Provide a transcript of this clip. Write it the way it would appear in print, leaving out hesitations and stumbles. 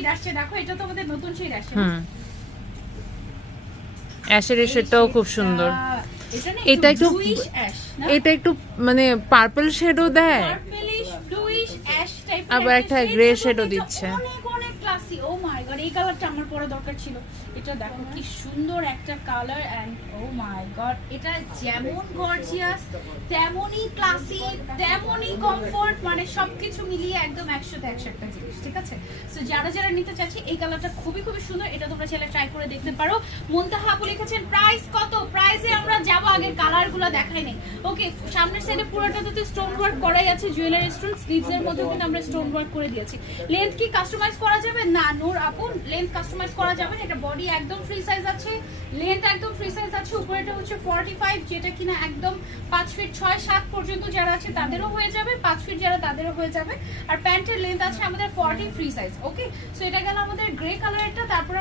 Shade আসছে দেখো, এটা তো আমাদের নতুন শেড আসছে। অ্যাশের শেডটাও খুব সুন্দর। এটা একটু ব্লুইশ অ্যাশ, এটা একটু মানে পার্পল শেডও দেয়, পার্পলিশ ব্লুইশ অ্যাশ টাইপের, আবার একটা গ্রে শেডও দিচ্ছে। অনেক অনেক ক্লাসি। ও মাই গড, এই কালারটা আমার পরা দরকার ছিল। এটা দেখো কি সুন্দর একটা colour, and oh my god, এটা যেমন গর্জিয়াস তেমনই ক্লাসি তেমনই কমফোর্ট, মানে সবকিছু মিলিয়ে একদম 100তে 100 একটা জিনিস, ঠিক আছে? সো যারা যারা নিতে চাচ্ছি, এই কালারটা খুবই খুবই সুন্দর, এটা তোমরা চাইলে ট্রাই করে দেখতে পারো। মুনতাহা আপু লিখেছেন প্রাইস কত? প্রাইসে আমরা যাব, আগের কালারগুলো দেখাই নাই। ওকে, সামনের সাইডে পুরোটাতে স্টোন ওয়ার্ক করাই আছে, জুয়েলারি স্টোন, স্লিভস এর মধ্যেও কিন্তু আমরা স্টোন ওয়ার্ক করে দিয়েছি। লেন্থ কি কাস্টমাইজ করা যাবে? না নূর আপু, লেন্থ কাস্টমাইজ করা যাবে না। এটা বডি একদম ফ্রি সাইজ আছে, লেন্থ একদম ফ্রি সাইজ আছে, উপরেটা হচ্ছে 45, যেটা কিনা একদম 5 ফিট 6-7 পর্যন্ত যারা আছে তাদেরও হয়ে যাবে, 5 ফিট যারা তাদেরও হয়ে যাবে। আর প্যান্টের লেন্থ আছে আমাদের 40 ফ্রি সাইজ। ওকে, সো এটা গেল আমাদের গ্রে কালারটা। তারপর আমরা